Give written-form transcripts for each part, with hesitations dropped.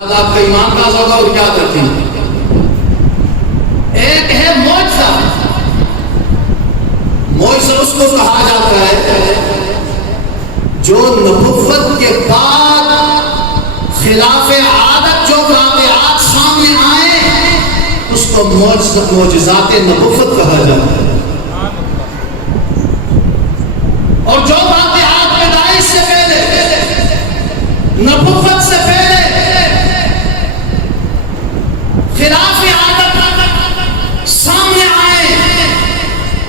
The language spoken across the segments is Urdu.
آپ کا ایمان کا ہوگا اور کیا کرتی ہیں. ایک ہے معجزہ. معجزہ اس کو کہا جاتا ہے جو نبوت کے بعد خلاف عادت جو واقعات سامنے آئے اس کو معجزات نبوت کہا جاتا ہے. اور جو واقعات پیدائش سے پہلے نبوت سے پہلے خلاف عادت سامنے آئے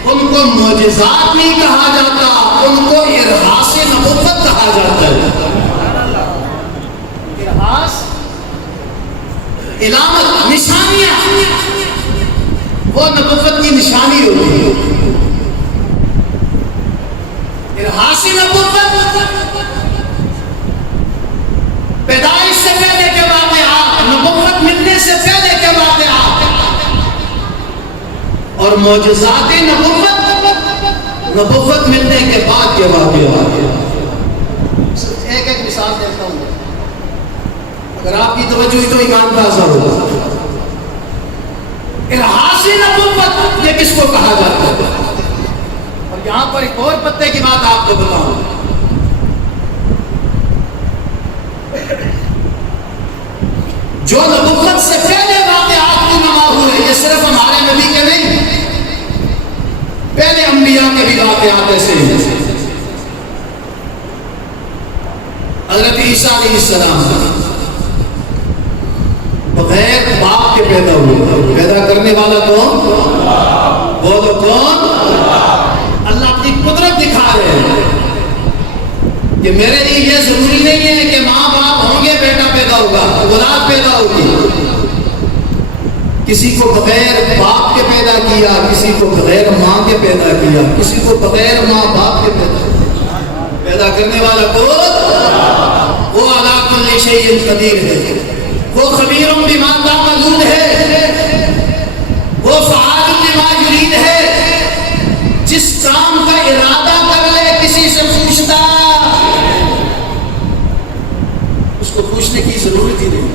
ان کو معجزات نہیں کہا جاتا, ان کو ارہاس نبوت کہا جاتا ہے. ارہاس علامت نشانیاں وہ نبوت کی نشانی ہوتی ہے. ارہاس نبوت پیدائش سے پہلے کے واقعات, نبوت ملنے سے پہلے کے واقعات, اور معجزات نبوت ملنے کے بعد کے واقعات. ایک ایک مثال دیتا ہوں, اگر آپ کی توجہ ہوئی تو ایمان کا اثر ہوگا. ارہاس نبوت یہ کس کو کہا جاتا ہے؟ اور یہاں پر ایک اور پتے کی بات آپ کو بتاؤں. جو نبوت سے پہلے واقعات نما ہوئے, یہ صرف ہمارے نبی کے نہیں, پہلے انبیاء کے بھی واقعات ایسے ہیں. حضرت عیسیٰ علیہ السلام بغیر باپ کے پیدا ہوئے. پیدا کرنے والا کون؟ بولو کون؟ اللہ اپنی قدرت دکھا رہے ہیں کہ میرے لیے یہ ضروری نہیں ہے کہ ماں باپ ہوں گے بیٹا پیدا ہوگا, اولاد پیدا ہوگی. کسی کو بغیر باپ کے پیدا کیا, کسی کو بغیر ماں کے پیدا کیا, کسی کو بغیر ماں باپ کے پیدا کرنے والا کون؟ وہ علی کل شیء قدیر ہے, وہ خبیر بما تعملون ہے, وہ فعال لما یرید ہے. جس کام کا ارادہ کر لے کسی سے پوچھتا, اس کو پوچھنے کی ضرورت ہی نہیں.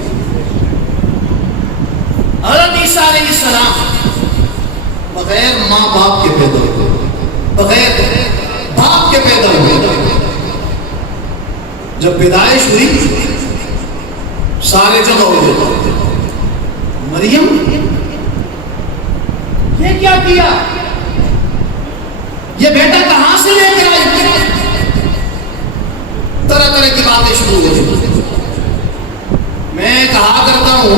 حضرت عیسیٰ علیہ السلام بغیر ماں باپ کے پیدا ہوئے, بغیر باپ کے پیدا ہوئے. جب پیدائش ہوئی سارے جمع ہو گئے. مریم یہ کیا کیا, یہ بیٹا کہاں سے لے کے آئی؟ طرح طرح کی باتیں شروع ہو گئی. میں کہا کرتا ہوں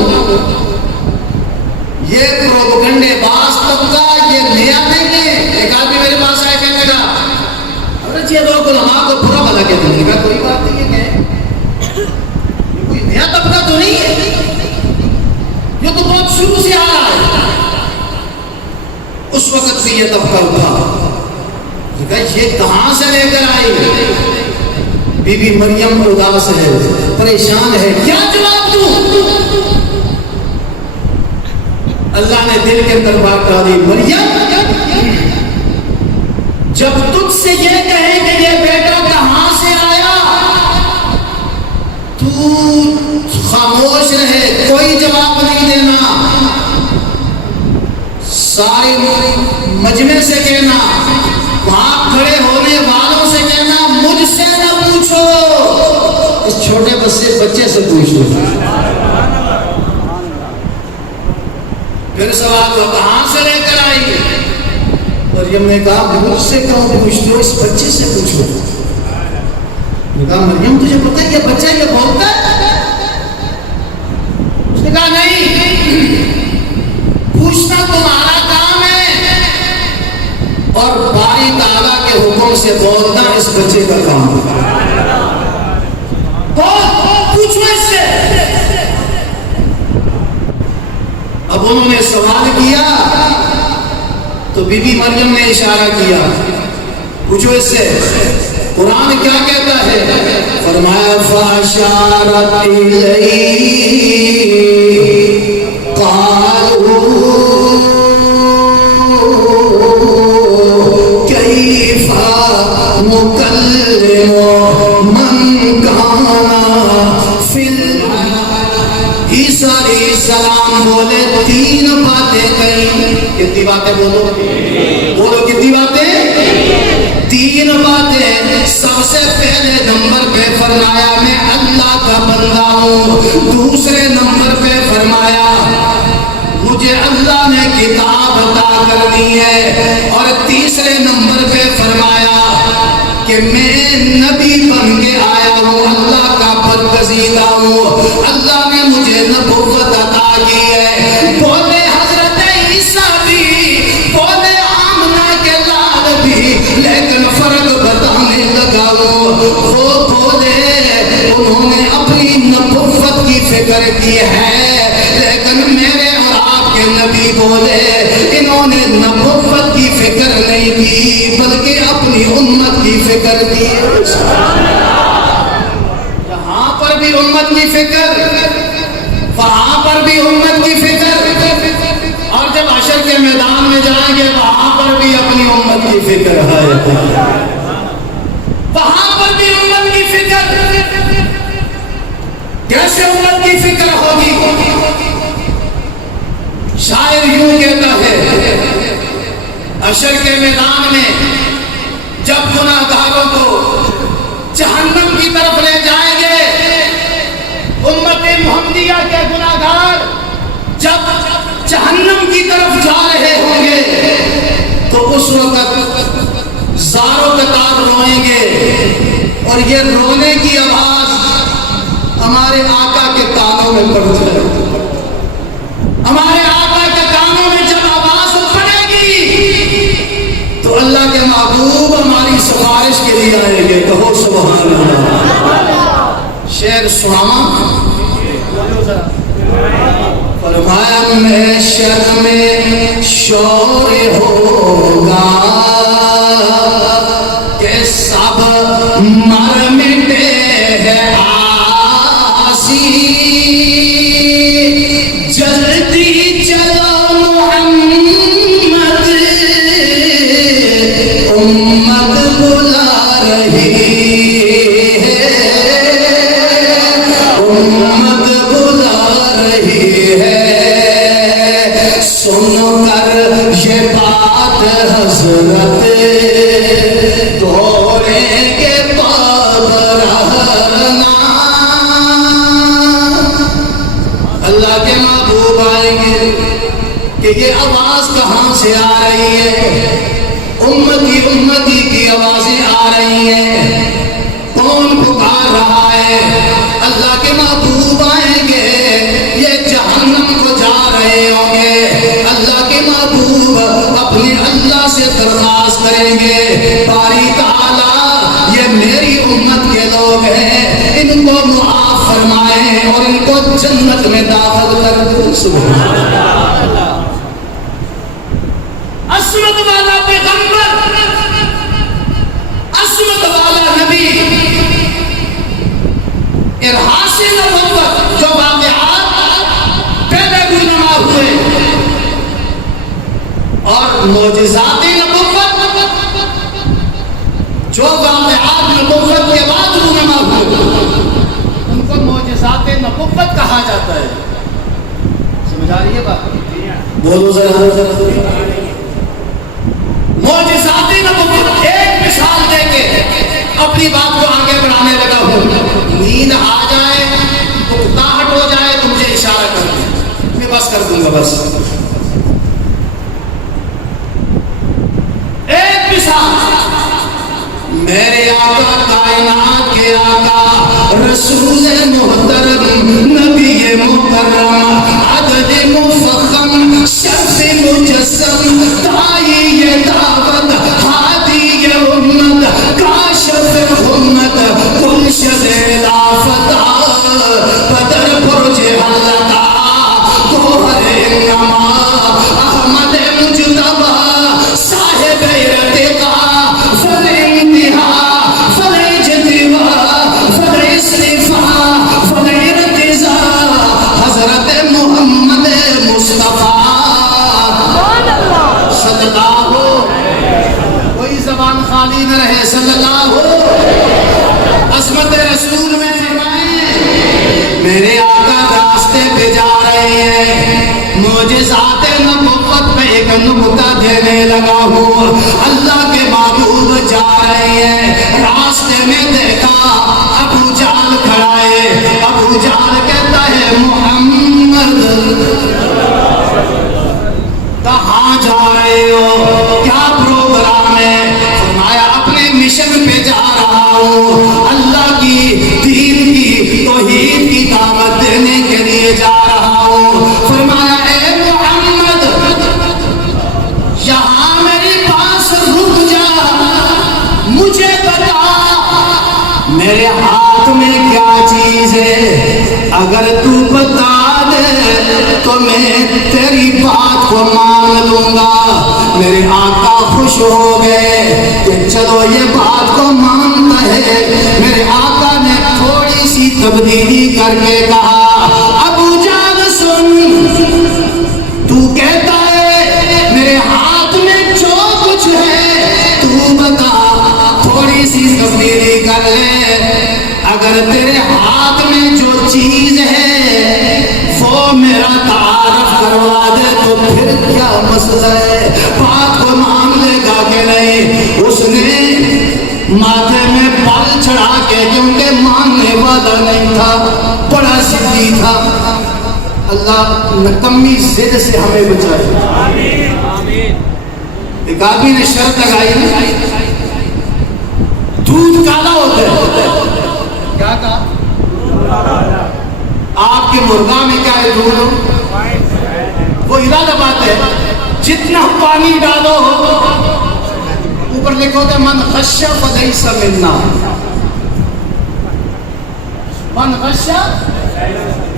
یہ پروپیگنڈے باز طبقہ یہ نیا نہیں ہے. ایک آدمی میرے پاس آیا کہنے لگا حضرت یہ لوگ علماء کو برا بھلا کہتے ہیں. کہا کوئی بات نہیں ہے, یہ کوئی نیا طبقہ تو نہیں ہے, یہ تو بہت شروع سے آ رہا ہے. اس وقت سے یہ طبقہ اٹھا. یہ کہاں سے لے کر آئی؟ بی بی مریم اداس ہے, پریشان ہے, کیا جواب دوں؟ اللہ نے دل کے اندر بات ڈالی, مریم جب تجھ سے یہ کہیں کہ یہ بیٹا کہاں سے آیا تو خاموش رہے, کوئی جواب نہیں دینا. سارے مجمع سے کہنا, وہاں کھڑے ہونے والوں سے کہنا مجھ سے نہ پوچھو, اس چھوٹے بچے سے پوچھو. پھر سوال تو کہاں سے لے کر آئی؟ مریم نے کہا مجھ سے کہوں پوچھو, اس بچے سے پوچھو. کہا مریم تجھے پتہ ہے یہ بچہ یہ بولتا ہے؟ اس نے کہا نہیں, پوچھنا تمہارا کام ہے اور باری تعالیٰ کے حکم سے بولنا اس بچے کا کام ہے. پوچھو اس سے. اب انہوں نے سوال کیا تو بی بی مریم نے اشارہ کیا, پوچھو اس سے. قرآن کیا کہتا ہے؟ فرمایا فَأَشَارَتْ إِلَيْهِ قَالُوا كَيْفَ نُكَلِّمُ مَنْ كَانَ فِي الْمَهْدِ عیسیٰ علیہ السلام بولے 3 باتیں کہیں. کتنی باتیں بولو؟ بولو کتنی باتیں؟ 3 باتیں. سب سے پہلے نمبر پہ فرمایا میں اللہ کا بندہ ہوں. دوسرے نمبر پہ فرمایا مجھے اللہ نے کتاب عطا کرنی ہے. اور تیسرے نمبر پہ فرمایا کہ میں نبی بن کے آیا ہوں, اللہ کا برگزیدہ ہوں, اللہ نے مجھے نبوت عطا کی ہے. بولے حضرت عیسیٰ بھی, بولے آمنہ کے لال بھی, لیکن فرق بتانے لگا وہ بولے انہوں نے اپنی نبوت کی فکر کی ہے, لیکن میرے اور آپ کے نبی بولے انہوں نے نبوت کی فکر نہیں کی بلکہ اپنی امت کی فکر کی. یہاں پر بھی امت کی فکر, وہاں پر بھی امت کی فکر, اور جب حشر کے میدان میں جائیں گے وہاں پر بھی اپنی امت کی فکر ہے, وہاں پر بھی امت کی فکر. کیسے امت کی فکر ہوگی؟ شاعر یوں کہتا ہے حشر کے میدان میں جب گناہگاروں کو جہنم کی طرف لے جائیں گے, امت محمدیہ کے گناہگار جب جہنم کی طرف جا رہے ہوں گے تو اس وقت زاروں قطار روئیں گے, اور یہ رونے کی آواز ہمارے آقا کے کانوں میں پڑ جائے. ہمارے آقا کے کانوں میں جب آواز پڑے گی تو اللہ کے محبوب ہماری سفارش کے لیے آئیں گے. کہو سبحان اللہ. شعر سناواں؟ فرمایا محشر میں شور ہوگا کہ سب مر مٹے ہیں آسی, جلدی چلو محمد امت بلا رہی ہے, امت بلا رہی ہے. سن کر یہ بات حضرت دورے کے پاب رہنا, اللہ کے محبوب آئیں گے کہ یہ آواز کہاں سے آ رہی ہے؟ امتی امتی کی آوازیں آ رہی ہیں. کون پکار رہا ہے؟ اللہ کے محبوب آئیں گے, یہ جہنم کو جا رہے ہوں گے. اللہ کے محبوب اپنے اللہ سے درخواست کریں گے باری تعالیٰ یہ میری امت کے لوگ ہیں, ان کو معاف فرمائیں اور ان کو جنت میں داخل کر دو. سبحان اللہ. عصمت والا پیغمبر, عصمت والا نبی, ارحاس نبوت جو واقعات پہلے رونما ہوئے اور معجزات نبوت جو واقعات نبوت کے بعد رونما ہوئے ان کو معجزات نبوت کہا جاتا ہے. سمجھ آ رہی ہے بات؟ بولو ذرا. معجزات نبوت ایک مثال دے کے اپنی بات کو آگے بڑھانے لگا ہوں. نیند آ جائے, اکتاہٹ ہو جائے تو مجھے اشارہ کر دیں, میں بس کر دوں گا. بس ایک مثال, میرے آقا کائنات کے آقا رسول محترم نبی مکرم عدد مفخم شخص مجسم دائی یہ دعوت ہادی یہ امت کاشف امت منشد لافتہ بدر برج حلقہ گوہر انما احمد مجتبہ صاحب ارتقا فل انتہا فل اجتبا فل استفا فل ارتضا معجزات نبوت میں ایک نکتہ دینے لگا ہوں. اللہ کے محبوب جا رہے ہیں, راستے میں دیکھا ابو جہل کھڑا ہے. ابو جہل کہتا ہے محمد کہاں جا رہے ہو, کیا پروگرام ہے؟ فرمایا اپنے مشن پہ جا رہا ہوں, اللہ کی دین کی توحید کی دعوت دینے کے لیے جا رہا ہوں. فرمایا اے محمد یہاں میرے پاس رک جا, مجھے بتا میرے ہاتھ میں کیا چیز ہے, اگر تو بتا دے تو میں تیری بات کو مان لوں گا. میرے آقا خوش ہو گئے کہ چلو یہ بات کو مانتا ہے. میرے آقا نے تھوڑی سی تبدیلی کر کے کہا ابو جہل سن, تو کہتا ہے میرے ہاتھ میں جو کچھ ہے تو بتا, تھوڑی سی تبدیلی کر لے. اگر تیرے ہاتھ میں جو چیز ہے وہ میرا تعارف کروا دے تو پھر کیا مسئلہ ہے, بات کو مان لے گا کہ نہیں؟ اس نے ماتھے میں بال چڑھا کے, کیونکہ ماننے والا نہیں تھا, بڑا ضدی تھا. اللہ نکمی ضد سے ہمیں بچائے. ایک آدمی نے شرط لگائی دودھ کالا ہوتا ہے. کیا کہا؟ آپ کے مرغا میں کیا ہے دودھ؟ وہ ارادہ بات ہے جتنا پانی ڈالو, اوپر لکھو کہ من غش فلیس منا, من غش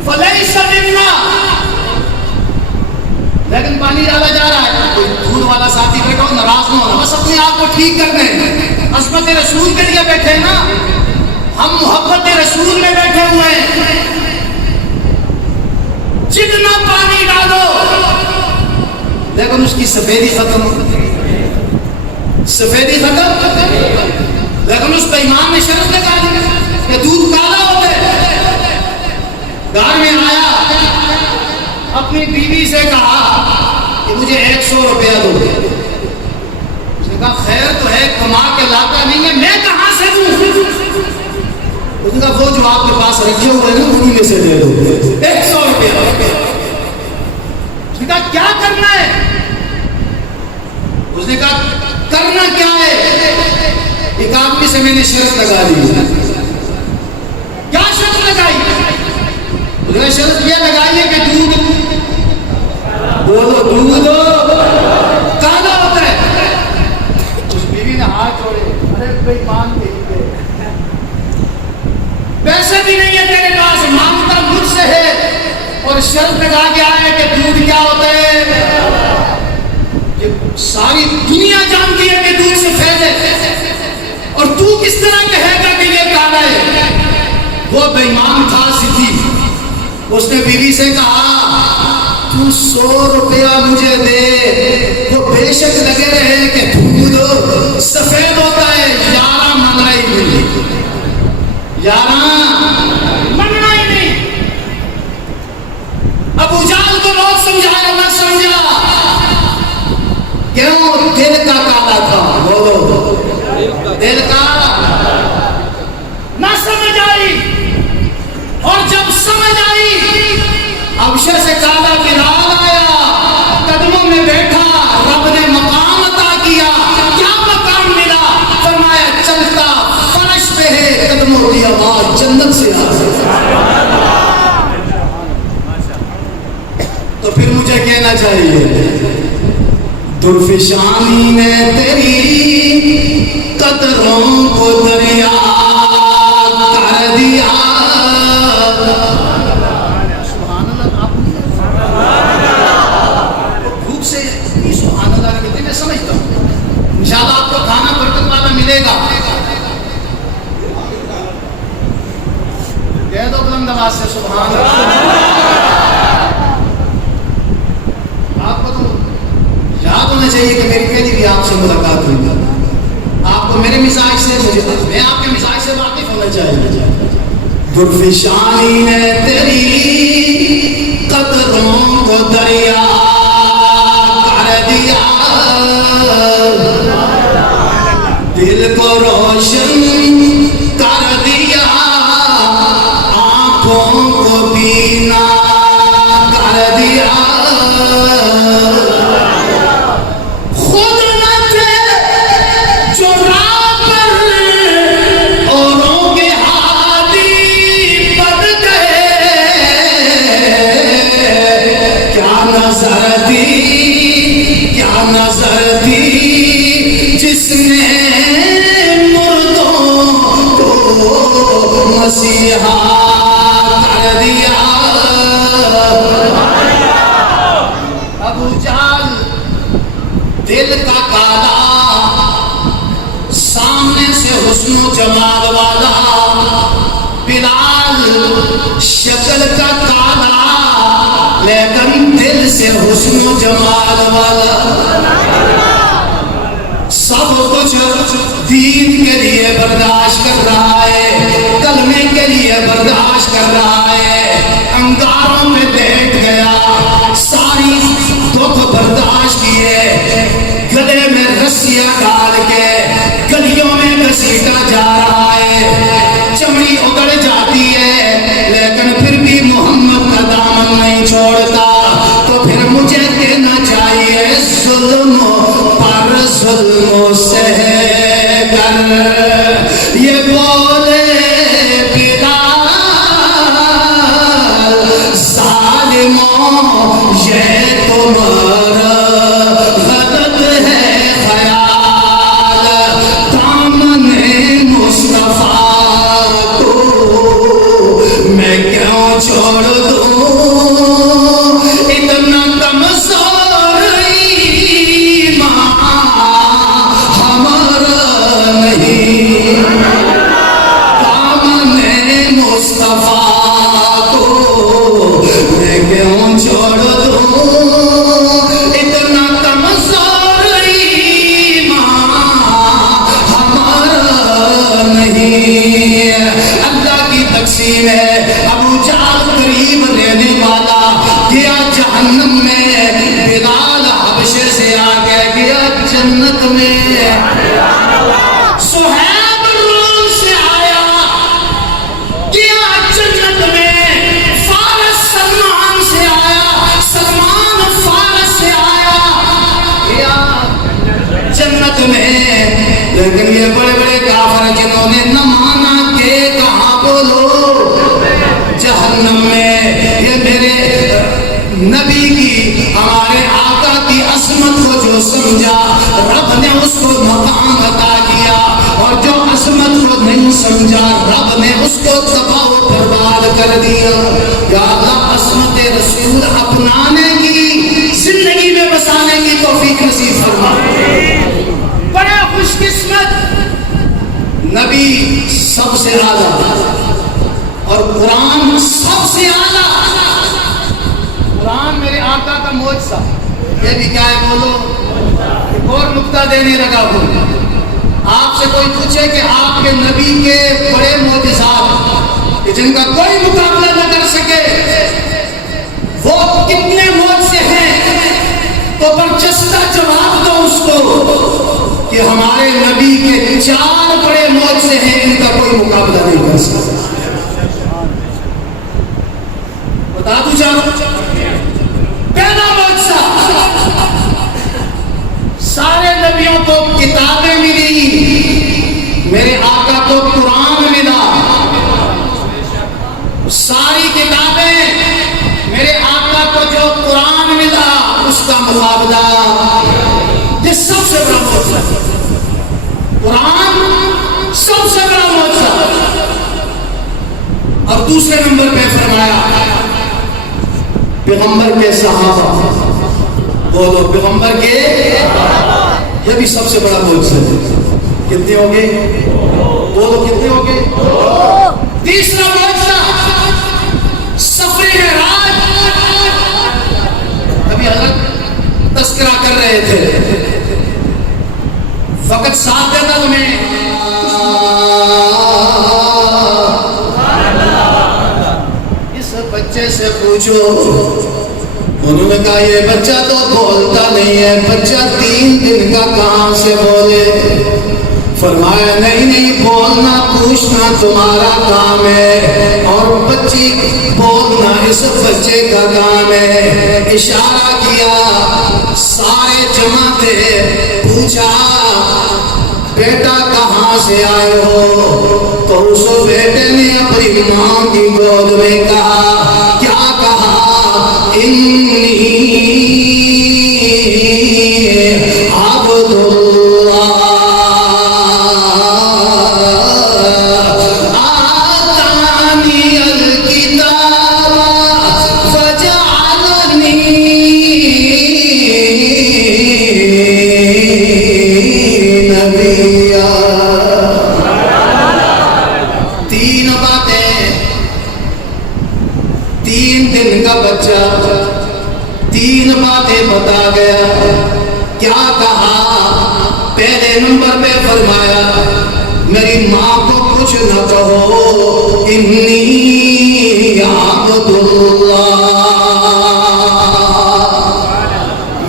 فلیس منا. لیکن پانی ڈالا جا رہا ہے, کوئی دودھ والا ساتھی بیٹھو ناراض نہ ہونا, بس اپنے آپ کو ٹھیک کرنے, عظمت رسول کے لیے بیٹھے ہیں نا, ہم محبت رسول میں بیٹھے ہوئے ہیں. جتنا پانی ڈالو لیکن اس کی سفیدی ختم, سفیدی ختم, لیکن اس پہ ایمان نے شرط لگا دی کہ دودھ کالا ہوتا ہے. گھر میں آیا, اپنی بیوی سے کہا کہ مجھے 100 روپیہ دو. اس نے کہا خیر تو ہے, کما کے لاتا نہیں ہے, میں کہاں سے دوں؟ اس نے کہا وہ جو آپ کے پاس رکھے ہوئے ہیں انہی میں سے دے دو 100 روپیہ. اس نے کہا کیا کرنا ہے؟ اس نے کہا کرنا کیا ہے؟ ایک آدمی سے میں نے شرط لگا دی. کیا شرط لگائی؟ اس نے شرط یہ لگائی ہے کہ دودھ بولو دودھ کالا ہوتا ہے. اس بیوی نے ہاتھ جوڑے, ارے بھائی مان کے پیسے بھی نہیں ہے تیرے پاس, مانگتا مجھ سے ہے, اور شرط لگا کے آیا کہ دودھ کیا ہوتا ہے. یہ ساری دنیا جانتی ہے کہ دودھ سفید ہے, اور تو کس طرح کہے گا کہ یہ کالا ہے؟ وہ بے ایمان تھا, ضدی. اس نے بیوی سے کہا تو 100 روپیہ مجھے دے, وہ بے شک لگے رہے کہ دودھ سفید ہوتا ہے. 11 من رہی ملی, 11 مننا ہی نہیں. ابو جہل کو بہت سمجھایا, نہ سمجھا. کیوں؟ دل کا کالا تھا. بولو دل کا نہ سمجھ آئی, اور جب سمجھ آئی ابشر سے کالا بلال آیا, قدموں میں بیٹھا, رب نے مقام عطا کیا. کیا مقام ملا؟ فرمایا چلتا فرش پہ ہے, قدموں کی آواز جنت سے آ رہی. تو پھر مجھے کہنا چاہیے درفشانی نے تیری قدروں کو دریا کر دیا. سبحان اللہ. آپ بھوک سے سبحان اللہ کہتے میں سمجھتا ہوں. انشاءاللہ آپ کو کھانا برتن والا ملے گا. کہہ دو بلند آواز سے سبحان اللہ. آپ کو تو یاد ہونا چاہیے کہ میری پہلی بھی آپ سے ملاقات ہوئی. آپ کو میرے مزاج سے, میں آپ کے مزاج سے واقف ہونا چاہیے. درفشانی نے تیری قدروں کو دریا نظر تھی، کیا نظر تھی جس نے مردوں کو مسیحا کر دیا. ابو جہل دل کا کالا، سامنے سے حسن و جمال والا. بلال شکل کا کالا لیکن دل سے حسن و جمال والا. سب کچھ دین کے لیے برداشت کر رہا ہے، کلمے کے لیے برداشت کر رہا ہے. انگاروں میں لیٹ گیا، ساری دکھ برداشت کیے، گلے میں رسیاں ڈال کے گلیوں میں گھسیٹا جا رہا ہے. چمڑی اگڑ جاتی ہے لیکن پھر بھی محمد کا دامن نہیں چھوڑتا. تو پھر مجھے کہنا چاہیے ظلم پر ظلم سہ کر یہ بولے بلال، ظالموں یہ تمہارا غلط ہے خیال. دامن مصطفیٰ کو میں کیوں چھوڑ دوں، اتنا کمزور ایمان ہمارا نہیں. دامن مصطفیٰ کو میں کیوں چھوڑ دوں، اتنا کمزور ایمان ہمارا نہیں. اللہ کی تقسیم ہے، ابو جہل قریب لینے والا گیا جہنم میں، بلال حبشے سے آ کے گیا جنت میں. صہیب روم سے آیا گیا جنت میں. فارس سلمان سے آیا، سلمان فارس سے آیا گیا جنت میں. لیکن یہ بڑے بڑے کافر جنہوں نے نہ مانا کہ کہاں بولو جہنم میں. یہ میرے نبی کی، ہمارے آقا کی عظمت کو جو سمجھا رب نے اس کو مقام عطا کیا، اور جو عظمت کو نہیں سمجھا رب نے اس کو تباہ و برباد کر دیا. یا اللہ عظمت رسول اپنانے کی، زندگی میں بسانے کی توفیق نصیب فرما. بڑے خوش قسمت نبی سب سے اعلیٰ اور قرآن سب سے اعلیٰ. قرآن میرے آقا کا معجزہ. یہ بھی کیا ہے بولو، ایک اور نقطہ دینے لگا ہوں. آپ سے کوئی پوچھے کہ آپ کے نبی کے بڑے معجزات جن کا کوئی مقابلہ نہ کر سکے وہ کتنے معجزے ہیں، تو برجستہ جواب دو اس کو کہ ہمارے نبی کے 4 بڑے معجزے ہیں، ان کا کوئی مقابلہ نہیں کر سکتا. بتا دوں چاہو. پہلا معجزہ، سارے نبیوں کو کتابیں ملی، میرے آقا کو قرآن ملا. ساری کتابیں میرے آقا کو جو قرآن ملا اس کا مقابلہ، یہ سب سے بڑا معجزہ. قرآن سب سے بڑا معجزہ. اور دوسرے نمبر پہ فرمایا پیغمبر کے صحابہ. بولو پیغمبر کے، یہ بھی سب سے بڑا معجزہ ہے. کتنے ہو گئے؟ بولو کتنے ہو گئے؟ تیسرا معجزہ سفر معراج. ابھی حضرت تذکرہ کر رہے تھے، وقت ساتھ دیتا تمہیں. اس بچے سے پوچھو. انہوں نے کہا یہ بچہ تو بولتا نہیں ہے، بچہ 3 دن کا کہاں سے بولے. فرمایا نہیں بولنا پوچھنا تمہارا کام ہے، اور بچی بولنا اس بچے کا کام ہے. اشارہ کیا، سارے جمع تھے. پوچھا بیٹا کہاں سے آئے ہو؟ تو اس بیٹے نے اپنی ماں کی گود میں کہا. کیا کہا؟ انی عبد اللہ آتانی الکتاب فجعلنی نبیا. تین باتیں، 3 دن کا بچہ 3 باتیں بتا گیا. کیا کہا؟ پہلے نمبر پہ فرمایا میری ماں کو کچھ نہ کہو، انی عبد اللہ،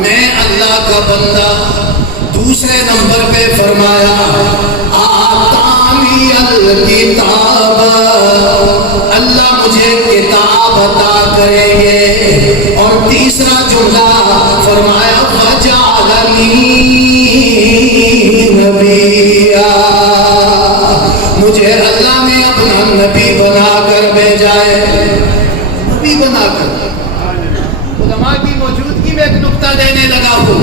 میں اللہ کا بندہ. دوسرے نمبر پہ فرمایا آتانی الکتاب، اللہ مجھے کتاب عطا کریں گے. اور تیسرا جملہ فرمایا فجعلنی نبیا، مجھے اللہ نے اپنا نبی بنا کر بھیجا ہے. نبی بنا کر. علماء کی موجودگی میں ایک نقطہ دینے لگا ہوں.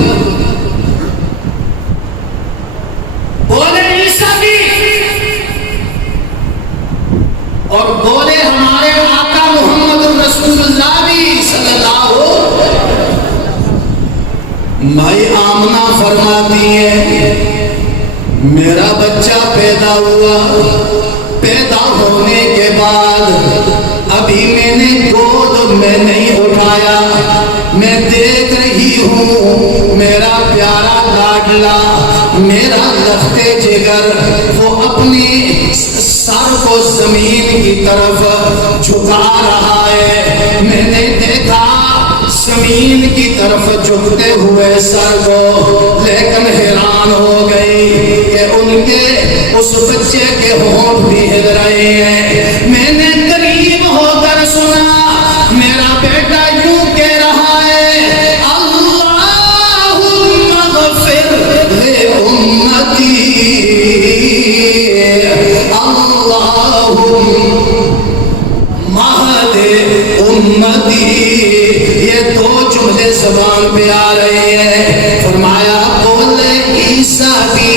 بولے عیسیٰ بھی اور بولے ہمارے آقا محمد رسول اللہ بھی صلی اللہ علیہ وسلم. مائی آمنہ فرماتی ہے میرا بچہ پیدا ہوا، پیدا ہونے کے بعد ابھی میں نے گود میں نہیں اٹھایا، میں دیکھ رہی ہوں میرا پیارا لاڈلا، میرا لختے جگر وہ اپنی سر کو زمین کی طرف جھکا رہا ہے. میں نے دیکھا زمین کی طرف جھکتے ہوئے سر کو، لیکن حیران ہو گئی کہ ان کے اس بچے کے ہونٹ بھی ہل رہے ہیں. میں نے قریب ہو کر سنا میرا بیٹا یوں کہہ رہا ہے اللہم اغفر لأمتی، اللہم مہد امتی. یہ 2 جملے زبان پہ آ رہے ہیں. فرمایا بولے عیسیٰ بھی،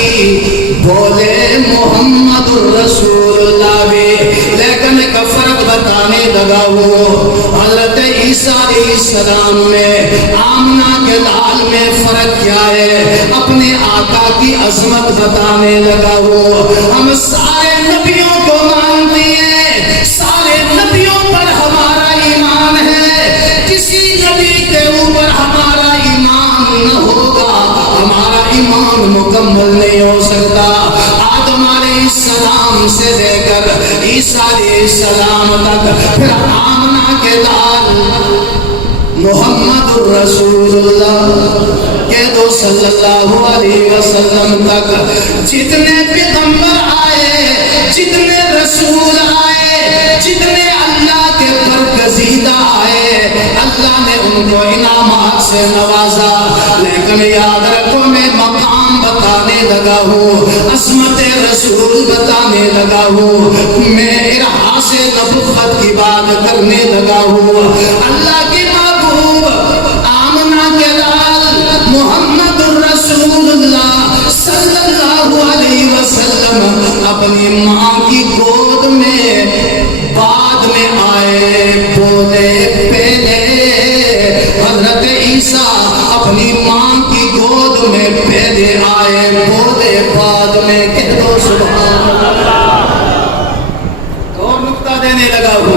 بولے محمد الرسول اللہ بھی، لیکن ایک فرق بتانے لگا وہ حضرت عیسیٰ علیہ السلام میں آمنہ کے لال میں فرق کیا ہے. اپنے آقا کی عظمت بتانے لگا وہ ہم سارے نبیوں کو مانتے ہیں، سارے نبیوں پر ہمارا ایمان ہے. کسی نبی کے اوپر ہمارا ایمان نہ ہوگا ہمارا ایمان مکمل نہیں ہو سکتا. آدم علیہ السلام سے لے کر عیسیٰ علیہ السلام تک، پھر آمنہ کے لال محمد الرسول اللہ کے دو صلی اللہ علیہ وسلم تک جتنے پیغمبر آئے، جتنے رسول آئے، جتنے اللہ کے برگزیدہ آئے، اللہ نے ان کو انعامات سے نوازا. لیکن یاد رکھو میں مقام بتانے لگا ہوں، عظمت رسول بتانے لگا ہوں، میں ارحاس نبوت کی بات کرنے لگا ہوں. اللہ کی محبوب آمنہ کے لال محمد الرسول اللہ صلی اللہ علیہ وسلم اپنی ماں کی گود میں بعد میں آئے. بولے پہلے حضرت عیسیٰ اپنی ماں کی گود میں پہلے آئے، بولے بعد میں. کہہ دو سبحان اللہ. اور نقطہ دینے لگا ہوں